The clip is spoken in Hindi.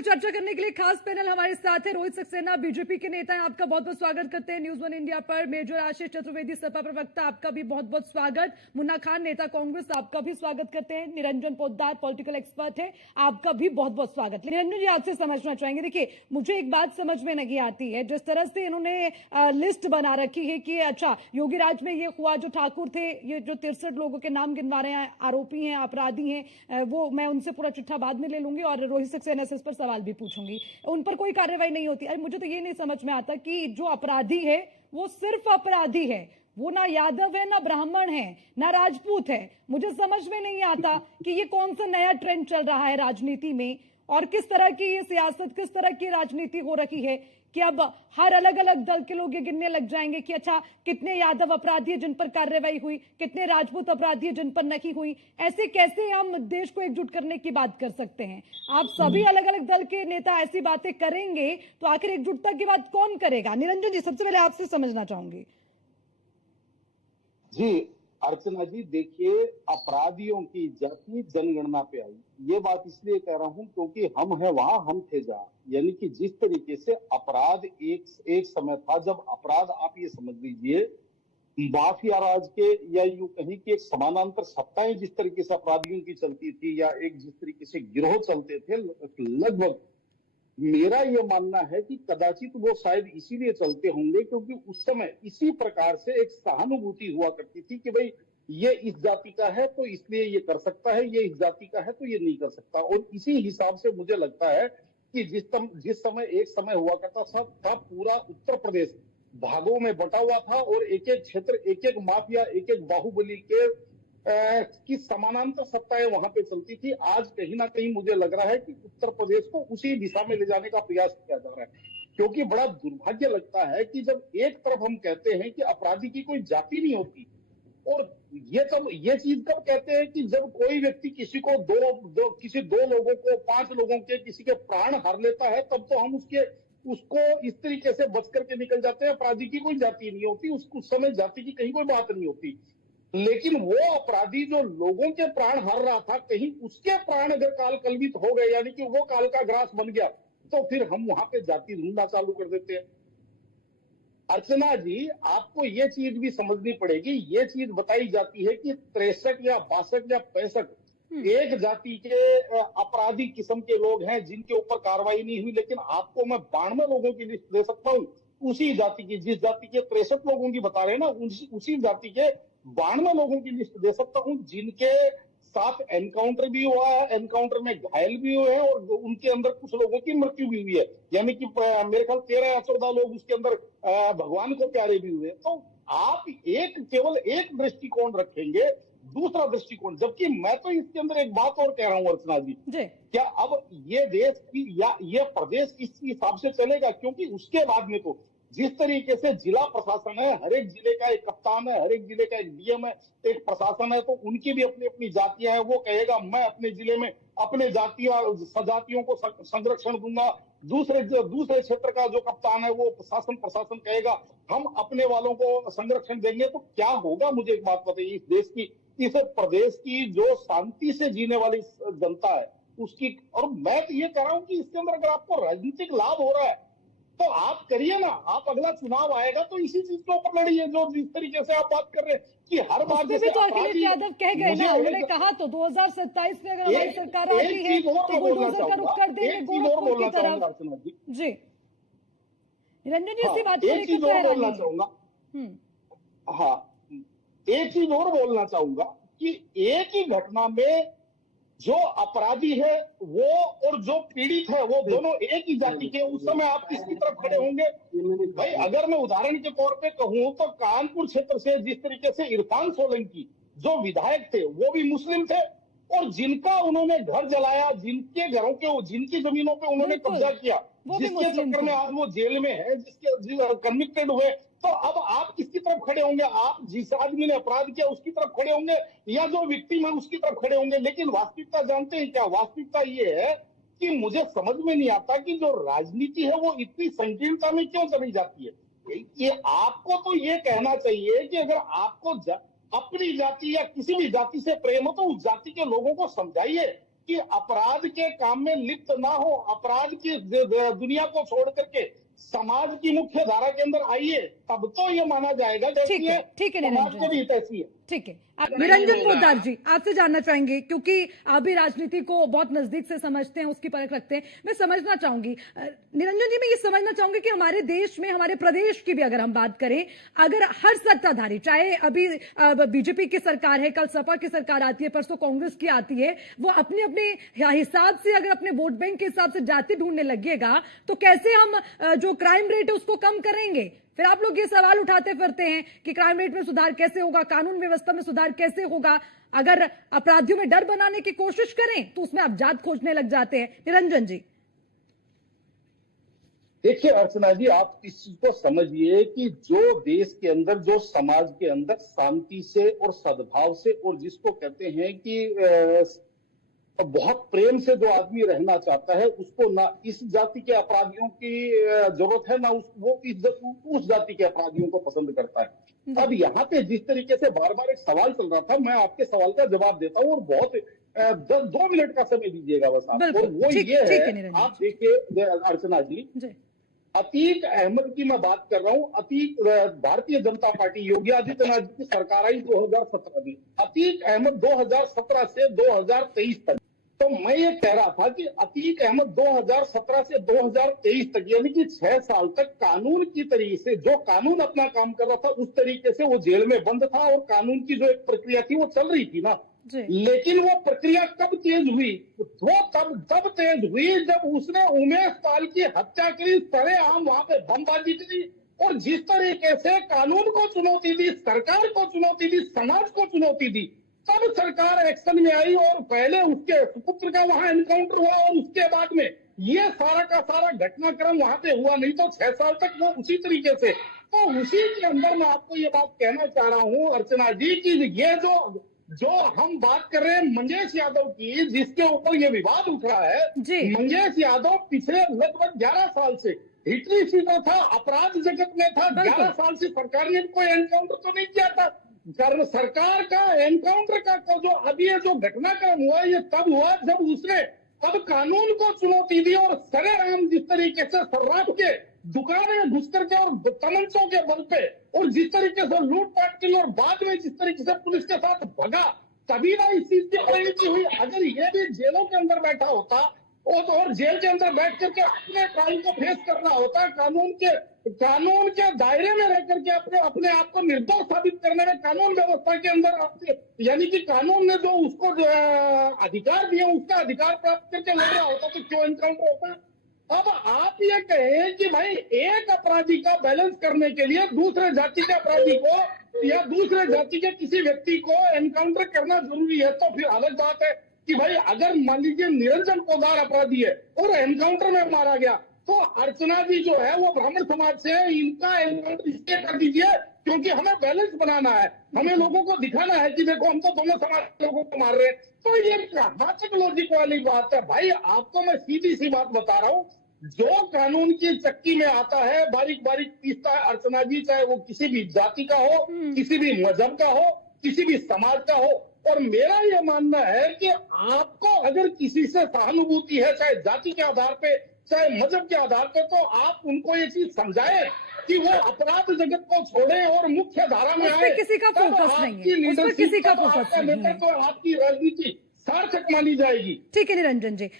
पर चर्चा करने के लिए खास पैनल हमारे साथ है। रोहित सक्सेना बीजेपी के नेता हैं, आपका बहुत बहुत स्वागत करते हैं न्यूज़ 1 इंडिया पर। मेजर आशीष चतुर्वेदी सपा प्रवक्ता, आपका भी बहुत बहुत स्वागत। मुन्ना खान नेता कांग्रेस, आपका भी स्वागत करते हैं। निरंजन पोद्दार पॉलिटिकल एक्सपर्ट है, आपका भी बहुत बहुत स्वागत। निरंजन जी, आपसे समझना चाहेंगे, देखिए मुझे एक बात समझ में नहीं आती है, जिस तरह से इन्होंने लिस्ट बना रखी है कि अच्छा योगी राज में ये हुआ, जो ठाकुर थे, ये जो 63 लोगों के नाम गिनवा रहे हैं, आरोपी हैं, अपराधी हैं, वो मैं उनसे पूरा चिट्ठा बाद में ले लूंगी और रोहित सक्सेना से इस पर सवाल भी पूछूंगी। उन पर कोई कार्रवाई नहीं होती। अरे मुझे तो ये नहीं समझ में आता कि जो अपराधी है वो सिर्फ अपराधी है, वो ना यादव है, ना ब्राह्मण है, ना राजपूत है। मुझे समझ में नहीं आता कि ये कौन सा नया ट्रेंड चल रहा है राजनीति में और किस तरह की ये सियासत, किस तरह की राजनीति हो रखी है कि अब हर अलग अलग दल के लोग ये गिनने लग जाएंगे कि अच्छा कितने यादव अपराधी है जिन पर कार्रवाई हुई, कितने राजपूत अपराधी है जिन पर नहीं हुई। ऐसे कैसे हम देश को एकजुट करने की बात कर सकते हैं? आप सभी अलग अलग दल के नेता ऐसी बातें करेंगे तो आखिर एकजुटता की बात कौन करेगा? निरंजन जी, सबसे पहले आपसे समझना चाहूंगी। जी अर्चना जी, देखिए अपराधियों की जाति जनगणना पे आई, ये बात इसलिए कह रहा हूं क्योंकि हम हैं वहां, हम थे जहां। यानी कि जिस तरीके से अपराध एक समय था जब अपराध, आप ये समझ लीजिए माफिया राज के, या यूं कहीं कि एक समानांतर सत्ताएं जिस तरीके से अपराधियों की चलती थी, या एक जिस तरीके से गिरोह चलते थे, लगभग मेरा यह मानना है कि कदाचित वो शायद इसीलिए चलते होंगे क्योंकि उस समय इसी प्रकार से एक सहानुभूति हुआ करती थी कि भाई ये इस जाति का है तो इसलिए ये कर सकता है, ये इस जाति का है तो ये नहीं कर सकता। और इसी हिसाब से मुझे लगता है कि जिस समय एक समय हुआ करता था, पूरा उत्तर प्रदेश भागों में बटा हुआ था और एक एक क्षेत्र, एक एक माफिया, एक एक बाहुबली के की समानांतर सत्ताएं वहां पे चलती थी। आज कहीं ना कहीं मुझे लग रहा है कि उत्तर प्रदेश को उसी दिशा में ले जाने का प्रयास किया जा रहा है, क्योंकि बड़ा दुर्भाग्य लगता है कि जब एक तरफ हम कहते हैं कि अपराधी की कोई जाति नहीं होती, और ये चीज कब कहते हैं कि जब कोई व्यक्ति किसी को किसी दो लोगों को, 5 लोगों के किसी के प्राण हार लेता है, तब तो हम उसको इस तरीके से बच करके निकल जाते हैं, अपराधी की कोई जाति नहीं होती, उस समय जाति की कहीं कोई बात नहीं होती। लेकिन वो अपराधी जो लोगों के प्राण हर रहा था, कहीं उसके प्राण अगर काल कलवित हो गए, यानी कि वो काल का ग्रास बन गया, तो फिर हम वहां पे जाति ढूंढना चालू कर देते हैं। अर्चना जी, आपको ये चीज भी समझनी पड़ेगी। ये चीज बताई जाती है कि 63 या 62 या 65 एक जाति के अपराधी किस्म के लोग हैं जिनके ऊपर कार्रवाई नहीं हुई, लेकिन आपको मैं 92 लोगों की लिस्ट दे सकता हूं उसी जाति की, जिस जाति के 63 लोगों की बता रहे हैं ना, उसी जाति के 92 लोगों की लिस्ट दे सकता हूं जिनके साथ एनकाउंटर भी हुआ है, एनकाउंटर में घायल भी हुए हैं और उनके अंदर कुछ लोगों की मृत्यु भी हुई है। यानी कि मेरे ख्याल 13 या 14 लोग उसके अंदर भगवान को प्यारे भी हुए। तो आप केवल एक दृष्टिकोण रखेंगे, दूसरा दृष्टिकोण, जबकि मैं तो इसके अंदर एक बात और कह रहा हूं अर्चना जी, क्या अब ये देश की या ये प्रदेश इस हिसाब से चलेगा? क्योंकि उसके बाद में तो जिस तरीके से जिला प्रशासन है, हर एक जिले का एक कप्तान है, हर एक जिले का एक डीएम है, एक प्रशासन है, तो उनकी भी अपनी अपनी जातियां हैं। वो कहेगा मैं अपने जिले में अपने जातियों को संरक्षण दूंगा, दूसरे क्षेत्र का जो कप्तान है वो प्रशासन कहेगा हम अपने वालों को संरक्षण देंगे। तो क्या होगा? मुझे एक बात बताइए, इस देश की, इस प्रदेश की जो शांति से जीने वाली जनता है उसकी। और मैं तो ये कह रहा हूं कि इसके अंदर अगर आपको राजनीतिक लाभ हो रहा है तो आप करिए ना, आप अगला चुनाव आएगा तो इसी चीज के ऊपर लड़िए, जो जिस तरीके से आप बात कर रहे हैं कि हर बार भी तो अखिलेश यादव कह गए ना, उन्होंने कहा तो 2027 में अगर हमारी सरकार आती है तो बुलडोजर का रुख कर देंगे गोरखपुर की तरफ। जी निरंजन जी, इसी बात एक चीज और बोलना चाहूंगा। हाँ, एक चीज और बोलना चाहूंगा कि एक ही घटना में जो अपराधी है वो और जो पीड़ित है वो दोनों एक ही जाति के, उस समय आप किसकी तरफ खड़े होंगे? भाई अगर मैं उदाहरण के तौर पे कहूं तो कानपुर क्षेत्र से जिस तरीके से इरफान सोलंकी जो विधायक थे वो भी मुस्लिम थे, और जिनका उन्होंने घर जलाया, जिनके घरों के, जिनकी जमीनों पे उन्होंने कब्जा किया, जिसके चक्कर में आज वो जेल में है, जिसके कन्विक्टेड हुए, तो अब आप किसकी तरफ खड़े होंगे? आप जिस आदमी ने अपराध किया उसकी तरफ खड़े होंगे या जो विक्टिम है उसकी तरफ खड़े होंगे? लेकिन वास्तविकता जानते हैं क्या? वास्तविकता ये है कि मुझे समझ में नहीं आता कि जो राजनीति है वो इतनी संकीर्णता में क्यों चली जाती है। ये आपको तो ये कहना चाहिए कि अगर आपको अपनी जाति या किसी भी जाति से प्रेम हो तो उस जाति के लोगों को समझाइए कि अपराध के काम में लिप्त ना हो, अपराध की दुनिया को छोड़ करके समाज की मुख्य धारा के अंदर आइए, तब तो ये माना जाएगा जैसी ठीक है समाज निरंजन के भी तैसी है। ठीक है। निरंजन पोद्दार जी, आपसे जानना चाहेंगे, क्योंकि आप भी राजनीति को बहुत नजदीक से समझते हैं, उसकी परख रखते हैं। मैं समझना चाहूंगी निरंजन जी, मैं ये समझना चाहूंगी कि हमारे देश में, हमारे प्रदेश की भी अगर हम बात करें, अगर हर सत्ताधारी, चाहे अभी बीजेपी की सरकार है, कल सपा की सरकार आती है, परसों कांग्रेस की आती है, वो अपने अपने हिसाब से, अगर अपने वोट बैंक के हिसाब से जाति ढूंढने लगेगा, तो कैसे हम जो क्राइम रेट है उसको कम करेंगे? फिर आप लोग ये सवाल उठाते फिरते हैं कि क्राइम रेट में सुधार कैसे होगा, कानून व्यवस्था में सुधार कैसे होगा। अगर अपराधियों में डर बनाने की कोशिश करें तो उसमें आप जात खोजने लग जाते हैं। निरंजन जी, देखिए अर्चना जी, आप इस चीज को समझिए कि जो देश के अंदर, जो समाज के अंदर शांति से और सद्भाव से, और जिसको कहते हैं कि बहुत प्रेम से जो आदमी रहना चाहता है, उसको ना इस जाति के अपराधियों की जरूरत है, ना उस जाति के अपराधियों को पसंद करता है। अब यहाँ पे जिस तरीके से बार बार एक सवाल चल रहा था, मैं आपके सवाल का जवाब देता हूँ, और बहुत 2 मिनट का समय दीजिएगा बस आप। और वो ये है, आप देखिए अर्चना जी, अतीक अहमद की मैं बात कर रहा हूं। अतीक, भारतीय जनता पार्टी योगी आदित्यनाथ जी की सरकार आई 2017 में। अतीक अहमद 2017 से 2023 तक, तो मैं ये कह रहा था कि अतीक अहमद 2017 से 2023 तक, यानी कि 6 साल तक कानून की तरीके से, जो कानून अपना काम कर रहा था उस तरीके से वो जेल में बंद था, और कानून की जो एक प्रक्रिया थी वो चल रही थी ना। लेकिन वो प्रक्रिया कब तेज हुई? वो तब तेज हुई जब उसने उमेश पाल की हत्या करी, सरेआम वहां पे बमबाजी करी, और जिस तरीके से कानून को चुनौती दी, सरकार को चुनौती दी, समाज को चुनौती दी, तब सरकार एक्शन में आई। और पहले उसके सुपुत्र का वहां एनकाउंटर हुआ, और उसके बाद में ये सारा का सारा घटनाक्रम वहां पे हुआ। नहीं तो 6 साल तक वो उसी तरीके से, तो उसी के अंदर मैं आपको ये बात कहना चाह रहा हूं अर्चना जी, कि ये जो हम बात कर रहे हैं मंगेश यादव की, जिसके ऊपर ये विवाद उठ रहा है, मंगेश यादव पिछले लगभग 11 साल से हिटरी सीटर था, अपराध जगत में था। 11 साल से सरकार ने कोई एनकाउंटर तो नहीं किया था। सरकार का एनकाउंटर का जो अभी ये जो घटनाक्रम हुआ, ये तब हुआ जब उसने तब कानून को चुनौती दी, और सरेआम जिस तरीके से शराब के दुकान में घुस करके और तमंचों के बल पे, और जिस तरीके से लूटपाट की, और बाद में जिस तरीके से पुलिस के साथ भगा, तभी ना इस चीज की परिणति हुई। अगर ये भी जेलों के अंदर बैठा होता, और जेल के अंदर बैठ करके अपने क्राइम को फेस करना होता, कानून के दायरे में रह करके अपने आप को निर्दोष साबित करने में, कानून व्यवस्था के अंदर, यानी कि कानून ने जो उसको अधिकार दिया, उसका अधिकार प्राप्त करके लड़ रहा होता, तो क्यों एनकाउंटर होता? अब आप ये कहें कि भाई एक अपराधी का बैलेंस करने के लिए दूसरे जाति के अपराधी को या दूसरे जाति के किसी व्यक्ति को एनकाउंटर करना जरूरी है, तो फिर अलग बात है कि भाई अगर मान लीजिए निरंजन पोद्दार अपराधी है और एनकाउंटर में मारा गया, तो अर्चना जी जो है वो ब्राह्मण समाज से है, इनका एनकाउंटर इसलिए कर दीजिए क्योंकि हमें बैलेंस बनाना है, हमें लोगों को दिखाना है कि देखो हम तो दोनों समाज के लोगों को मार रहे हैं। तो ये कहाँ तक लॉजिक वाली बात है भाई? आपको मैं सीधी सी बात बता रहा हूँ, जो कानून की चक्की में आता है बारीक बारीक पीसता है अर्चना जी, चाहे वो किसी भी जाति का हो, किसी भी मजहब का हो, किसी भी समाज का हो। और मेरा ये मानना है कि आपको अगर किसी से सहानुभूति है, चाहे जाति के आधार पे, चाहे मजहब के आधार पे, तो आप उनको ये चीज समझाएं कि वो अपराध जगत को छोड़े और मुख्य धारा में आए। किसी का फोकस नहीं है, उस पर किसी का फोकस नहीं है, तो आपकी राजनीति सार्थक मानी जाएगी। ठीक है निरंजन जी।